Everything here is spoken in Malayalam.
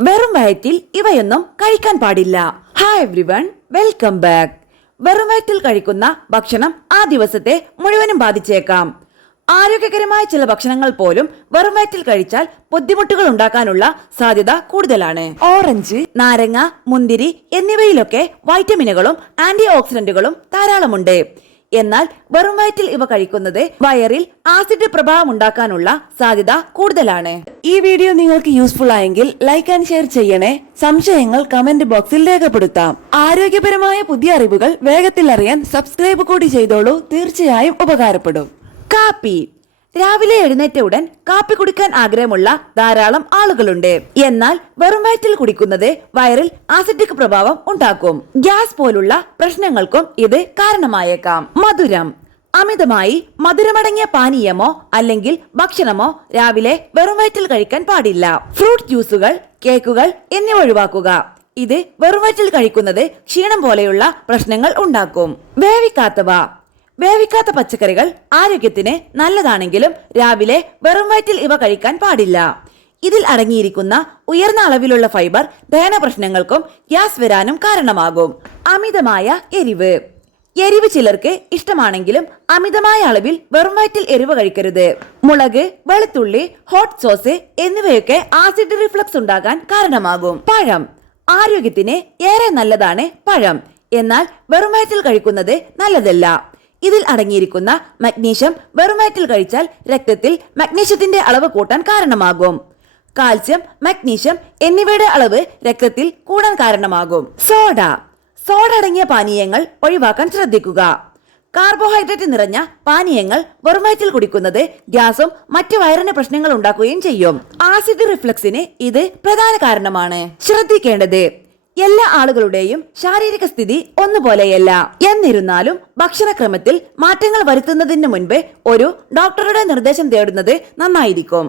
വെറും വയറ്റിൽ ഇവയൊന്നും കഴിക്കാൻ പാടില്ല. Hi everyone, welcome back. വെറും വയറ്റിൽ കഴിക്കുന്ന ഭക്ഷണം ആ ദിവസത്തെ മുഴുവനും ബാധിച്ചേക്കാം. ആരോഗ്യകരമായ ചില ഭക്ഷണങ്ങൾ പോലും വെറും വയറ്റിൽ കഴിച്ചാൽ ബുദ്ധിമുട്ടുകൾ ഉണ്ടാക്കാനുള്ള സാധ്യത കൂടുതലാണ്. ഓറഞ്ച്, നാരങ്ങ, മുന്തിരി എന്നിവയിലൊക്കെ വൈറ്റമിനുകളും ആന്റി ഓക്സിഡന്റുകളും ധാരാളമുണ്ട്. എന്നാൽ വെറും വയറ്റിൽ ഇവ കഴിക്കുന്നത് വയറിൽ ആസിഡ് പ്രഭാവം ഉണ്ടാക്കാനുള്ള സാധ്യത കൂടുതലാണ്. ഈ വീഡിയോ നിങ്ങൾക്ക് യൂസ്ഫുൾ ആയെങ്കിൽ ലൈക്ക് ആൻഡ് ഷെയർ ചെയ്യണേ. സംശയങ്ങൾ കമന്റ് ബോക്സിൽ രേഖപ്പെടുത്താം. ആരോഗ്യപരമായ പുതിയ അറിവുകൾ വേഗത്തിൽ അറിയാൻ സബ്സ്ക്രൈബ് കൂടി ചെയ്തോളൂ. തീർച്ചയായും ഉപകാരപ്പെടും. കാപ്പി. രാവിലെ എഴുന്നേറ്റ ഉടൻ കാപ്പി കുടിക്കാൻ ആഗ്രഹമുള്ള ധാരാളം ആളുകളുണ്ട്. എന്നാൽ വെറും വയറ്റിൽ കുടിക്കുന്നത് വയറിൽ ആസിഡിക് പ്രഭാവം ഉണ്ടാക്കും. ഗ്യാസ് പോലുള്ള പ്രശ്നങ്ങൾക്കും ഇത് കാരണമായേക്കാം. മധുരം. അമിതമായി മധുരമടങ്ങിയ പാനീയമോ അല്ലെങ്കിൽ ഭക്ഷണമോ രാവിലെ വെറും വയറ്റിൽ കഴിക്കാൻ പാടില്ല. ഫ്രൂട്ട് ജ്യൂസുകൾ, കേക്കുകൾ എന്നിവ ഒഴിവാക്കുക. ഇത് വെറും വയറ്റിൽ കഴിക്കുന്നത് ക്ഷീണം പോലെയുള്ള പ്രശ്നങ്ങൾ ഉണ്ടാക്കും. വേവിക്കാത്ത പച്ചക്കറികൾ ആരോഗ്യത്തിന് നല്ലതാണെങ്കിലും രാവിലെ വെറും വയറ്റിൽ ഇവ കഴിക്കാൻ പാടില്ല. ഇതിൽ അടങ്ങിയിരിക്കുന്ന ഉയർന്ന അളവിലുള്ള ഫൈബർ ദഹന പ്രശ്നങ്ങൾക്കും ഗ്യാസ് വരാനും കാരണമാകും. അമിതമായ എരിവ് ചിലർക്ക് ഇഷ്ടമാണെങ്കിലും അമിതമായ അളവിൽ വെറും വയറ്റിൽ എരിവ് കഴിക്കരുത്. മുളക്, വെളുത്തുള്ളി, ഹോട്ട് സോസ് എന്നിവയൊക്കെ ആസിഡ് റിഫ്ലക്സ് ഉണ്ടാകാൻ കാരണമാകും. പഴം. ആരോഗ്യത്തിന് ഏറെ നല്ലതാണ് പഴം. എന്നാൽ വെറും വയറ്റിൽ കഴിക്കുന്നത് നല്ലതല്ല. ഇതിൽ അടങ്ങിയിരിക്കുന്ന മഗ്നീഷ്യം വെറും വയറ്റിൽ കഴിച്ചാൽ രക്തത്തിൽ മഗ്നീഷ്യത്തിന്റെ അളവ് കൂട്ടാൻ കാരണമാകും. കാൽസ്യം, മഗ്നീഷ്യം എന്നിവയുടെ അളവ് രക്തത്തിൽ കൂടാൻ കാരണമാകും. സോഡ അടങ്ങിയ പാനീയങ്ങൾ ഒഴിവാക്കാൻ ശ്രദ്ധിക്കുക. കാർബോഹൈഡ്രേറ്റ് നിറഞ്ഞ പാനീയങ്ങൾ വെറും വയറ്റിൽ കുടിക്കുന്നത് ഗ്യാസും മറ്റു വയറിന് പ്രശ്നങ്ങൾ ഉണ്ടാക്കുകയും ചെയ്യും. ആസിഡ് റിഫ്ലക്സിന് ഇത് പ്രധാന കാരണമാണ്. ശ്രദ്ധിക്കേണ്ടത്: എല്ലാ ആളുകളുടെയും ശാരീരിക സ്ഥിതി ഒന്നുപോലെയല്ല. എന്നിരുന്നാലും ഭക്ഷണക്രമത്തിൽ മാറ്റങ്ങൾ വരുത്തുന്നതിന് മുൻപ് ഒരു ഡോക്ടറുടെ നിർദ്ദേശം തേടുന്നത് നന്നായിരിക്കും.